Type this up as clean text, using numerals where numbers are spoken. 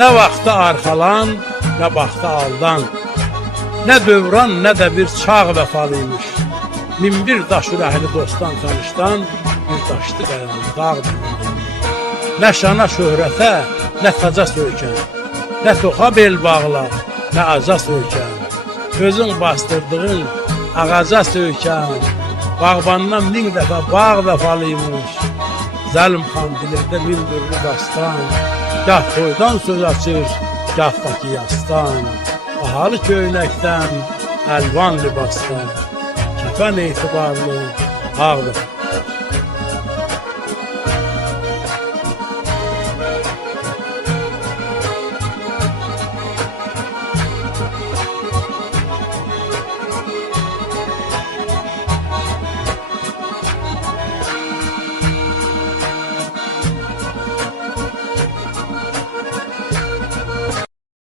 Nə vaxtı arxalan, nə vaxtı aldan. Nə dövran, nə də bir çağ vəfalıymış. Min bir daş ürəkli dostdan tanışdan, bir daşdı qayanlı dağdır. Nə şana şöhrətə, nə taca söykən, nə toxa bel bağla, nə aca söykən. Gözün bastırdığın ağaca söykən, bağbandan min dəfə bağ vəfalıymış. Zəlm xan dilində min dürlü dastan, gah toydan söz açır, gah Bakı yastan. Bahalı köynəkdən, əlvan libasdan, kəfən etibarlı, ağ vəfalıymış.